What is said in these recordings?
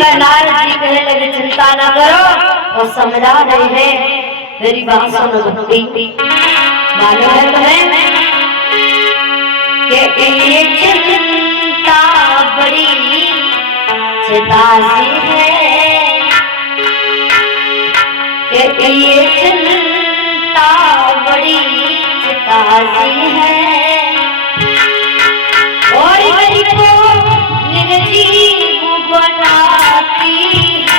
समय नारद जी कहने लगे चिंता न करो और समझा रहे हैं मेरी बात सुनो भक्ति। मालूम है तुम्हें कि ये चिंता बड़ी चितासी है, कि ये चिंता बड़ी चितासी है और मेरी को निर्जीव बनाती है।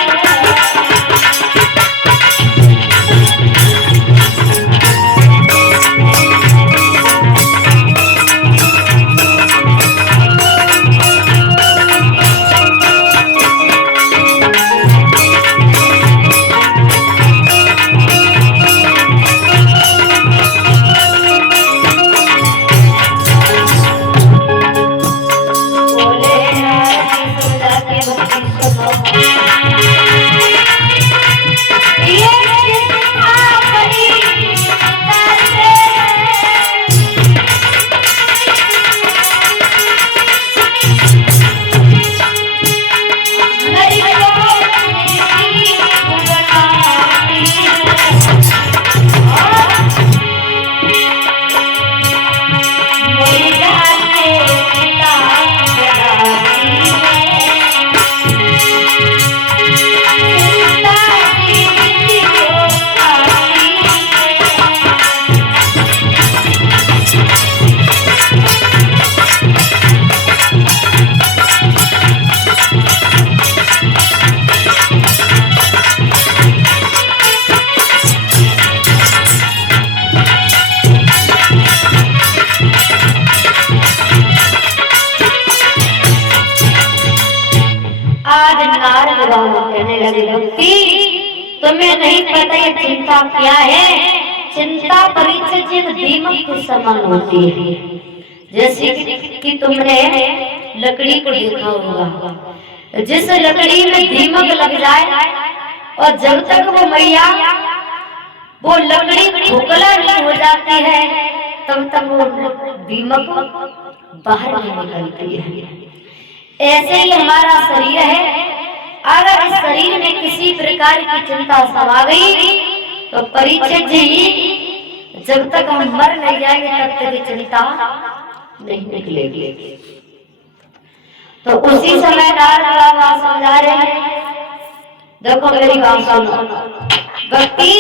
कहने लगे भक्ति तुम्हें नहीं पता ये चिंता क्या है। चिंता परिचित दीमक के समान होती है। जैसे कि तुमने लकड़ी को देखा होगा, जिस लकड़ी में दीमक लग जाए और जब तक वो मैया वो लकड़ी खोखला नहीं हो जाती है तब तक वो दीमक बाहर नहीं निकलती है। ऐसे ही हमारा शरीर है, अगर इस शरीर में किसी प्रकार की चिंता समा गई तो परिचित जी जब तक हम मर नहीं जाएंगे तब तक ये चिंता नहीं निकलेगी। तो उसी समय नारद बाबा समझा रहे हैं, देखो मेरी बात सुनो भक्ति,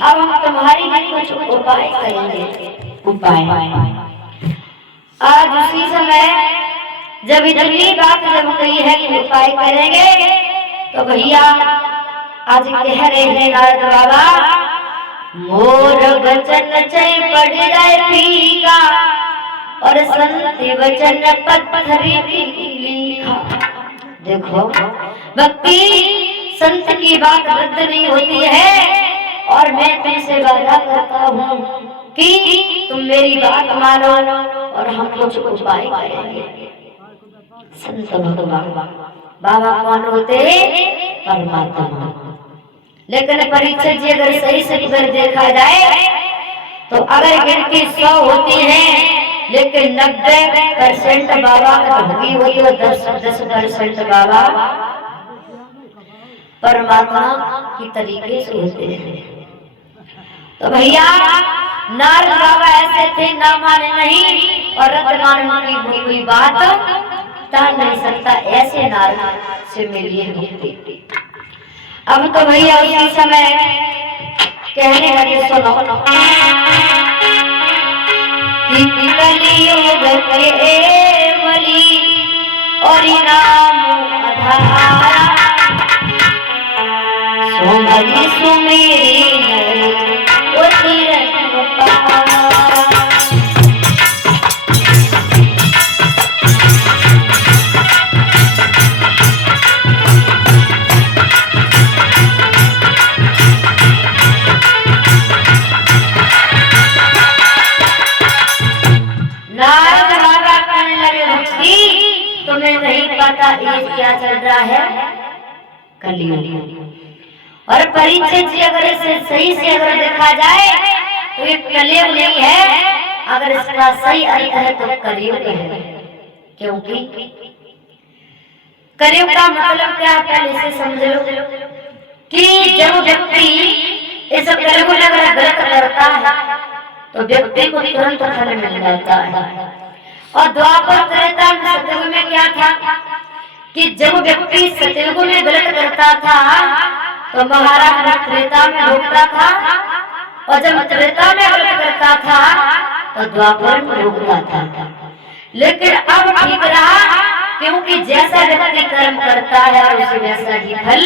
अब हम तुम्हारे लिए कुछ उपाय करेंगे। उपाय आज उसी समय जब इतनी बात जब कही है कि उपाय करेंगे तो भैया आज कह रहे हैं नारद बाबा, मोर वचन चय पड़ जाए फीका और संत वचन पत्थर लिखा। देखो भक्ति संत की बात रद्द नहीं होती है और मैं तुमसे वादा करता हूँ कि तुम मेरी बात मानो और हम कुछ उपाय करेंगे। संत भगवान बाबा कौन होते? परमात्मा। लेकिन परीक्षित जी अगर सही से अगर देखा जाए तो अगर गिनती 100 होती है लेकिन 90% बाबा का भगी होती है, 10% बाबा परमात्मा की तरीके से होते हैं। तो भैया नारद बाबा ऐसे थे, ना माने नहीं और रद्द मानने की कोई बात टाल नहीं सकता, ऐसे नारद से मिली है मुक्ति। अब तो भैया उसी समय कहने लगे सुनो कलियुग के बलि और इनाम आधारा सोमरी सुमेरी वो तीरथ पारा। तुम्हें नहीं पता ये क्या चल रहा है? कलियुग। और परीक्षित जी अगर इसे सही से अगर देखा जाए तो ये कलियुग नहीं है, अगर इसका सही अर्थ है तो कलियुग है। क्योंकि कलयुग का मतलब क्या है पहले से समझ लो कि जब व्यक्ति इस कलयुग में अगर गलत करता है तो व्यक्ति को तुरंत फल मिल जाता है। और द्वापर त्रेता में सतयुग में क्या था कि जब व्यक्ति सतयुग में गलत करता था तो महाराज त्रेता में रोकता था, और जब त्रेता में गलत करता था तो द्वापर में रोकता था। लेकिन अब ठीक रहा, क्योंकि जैसा व्यक्ति कर्म करता है और उसे वैसा ही फल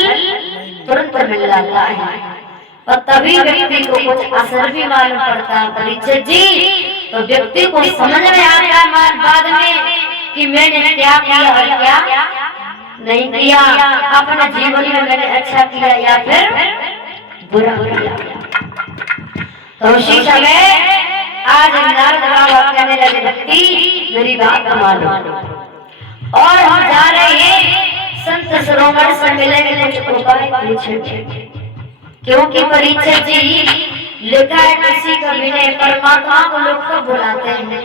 तुरंत मिल जाता है। और तभी व्यक्ति को कुछ असर भी मालूम पड़ता है। परीक्षित जी, तो व्यक्ति को समझ में आता है बाद में कि मैंने क्या किया और क्या नहीं किया, अपने जीवन में मैंने अच्छा किया या फिर बुरा किया। तो उसी समय आज नारद बाबा कहने लगे व्यक्ति मेरी बात मानो, और हम जा रहे हैं संत सरोवर से मिलेंगे कुछ उपाय पूछेंगे। क्योंकि परीक्षित जी लिखा है किसी का विनय परमात्मा को लोग कब बुलाते हैं।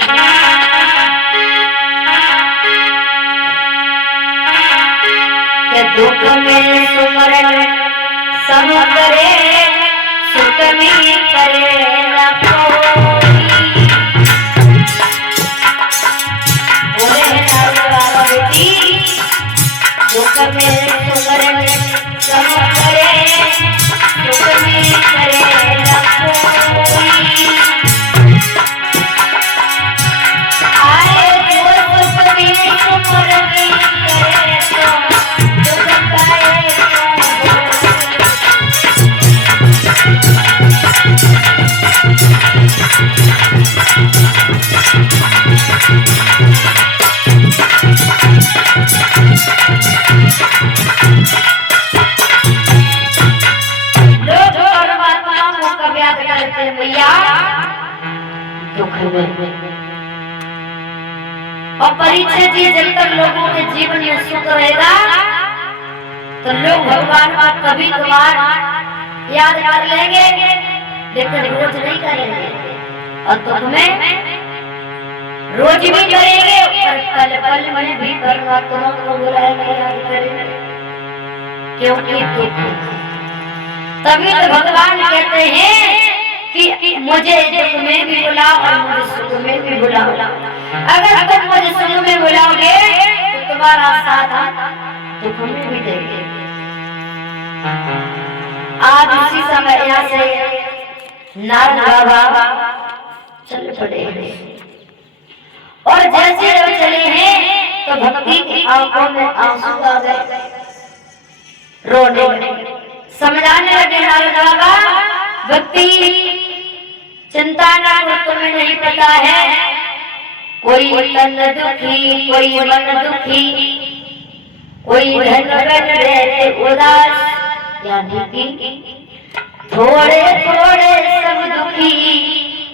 कि दुख में सुमरन सब करे, सुख में करे न कोई। बोले हैं नारद बाबा बेटी, दुख में सुमरन सब करे, सुख में करे न कोई। आए जो सुख में सुमरन करे तो दुख पाए भैया दुख में। और परीक्षित जी जब तक लोगों के जीवन में सुख रहेगा तो लोग भगवान का कभी कभार याद कर लेंगे, लेकिन रोज नहीं करेंगे। और दुख में रोज भी करेंगे और पल पल में भी परमात्मा को बुलाएंगे, याद करेंगे। क्योंकि दुख, तभी तो भगवान कहते हैं कि मुझे दुख में भी बुलाओ और मुझे सुख में भी बुलाओ। अगर तुम मुझे सुख में बुलाओगे तो तुम्हारा साथ दुख में भी देंगे। आज इसी समय यहाँ से नारद बाबा चल पड़े और जैसे जब चले हैं तो भक्ति की आंखों में आंसू आ गए, रोने लगे। समझाने लगे नारद बाबा, भक्ति चिंता ना करो, तुम्हें नहीं पता है कोई तन दुखी, कोई मन दुखी, कोई धन बन रहते उदास, यानी कि थोड़े थोड़े सब दुखी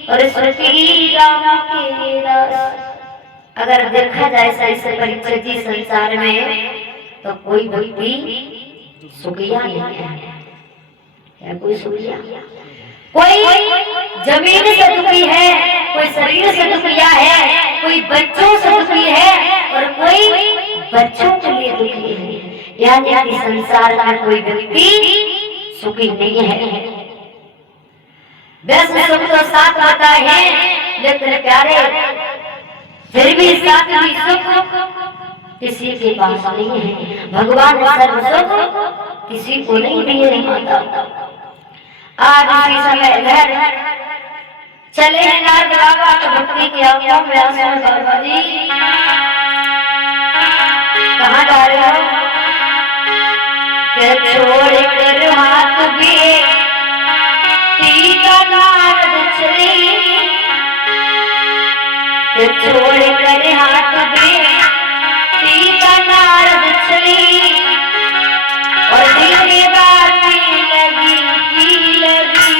और सुखी राम के दास। अगर देखा जाए ऐसे परीक्षित जी संसार में तो कोई व्यक्ति सुखिया नहीं है, कोई सुखिया, कोई जमीन से दुखी है, कोई शरीर से दुखिया है, कोई बच्चों से दुखी है और कोई बच्चों के लिए दुखी है। यानी संसार का कोई व्यक्ति सुखी नहीं है। वैसे सुख तो साथ आता है, लेकिन प्यारे फिर भी साथ ही सुख किसी के पास नहीं है। भगवान सर्व सुख किसी को नहीं दिए माता। आज इसी समय घर चले हैं नारद बाबा तो भक्ति की आंखों में आंसू। बाबा जी कहाँ जा रहे हो? के छोड़ कर हाथ भी टीका नारद चली, के छोड़ कर हाथ भी टीका नारद चली, और दिल की बात लगी की लगी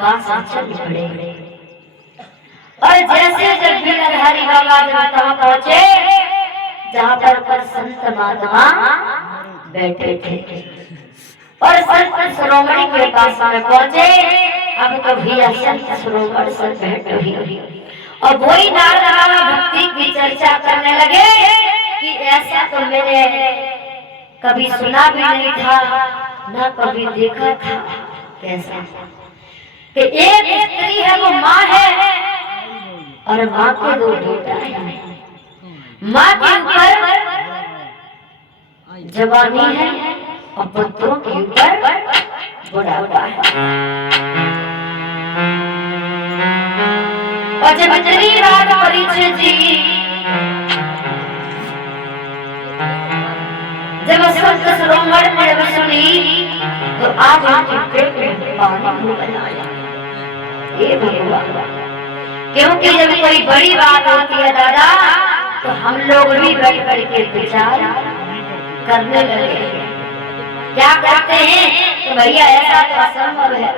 बांस चल पड़े। और जैसे जब गिरधारी बाबा जब वहां पहुंचे जहां पर संत महात्मा बैठे थे और संत शिरोमणि के पास में पहुंचे। अब तो भैया संत शिरोमणि से बैठे हुए और वही नारद बाबा भक्ति की चर्चा करने लगे कि ऐसा तो मैंने कभी सुना भी नहीं था ना कभी देखा था। कैसा कि एक स्त्री है वो माँ है और माँ के दो बेटा है। माँ के ऊपर जवानी है और पुत्रों के ऊपर बुढ़ापा है। और जब इतनी रात परिचय जी जब संत शिरोमणि ने जब सुनी तो आज उनके पेट में पानी हो गया। ये भगवान क्योंकि जब कोई बड़ी बात होती है दादा तो हम लोग भी बैठ करके विचार करने लगे। क्या करते हैं तो भैया ऐसा तो असंभव है,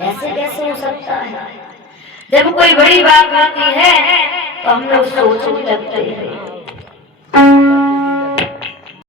ऐसे कैसे हो सकता है। जब कोई बड़ी बात होती है तो हम लोग सोचने लगते हैं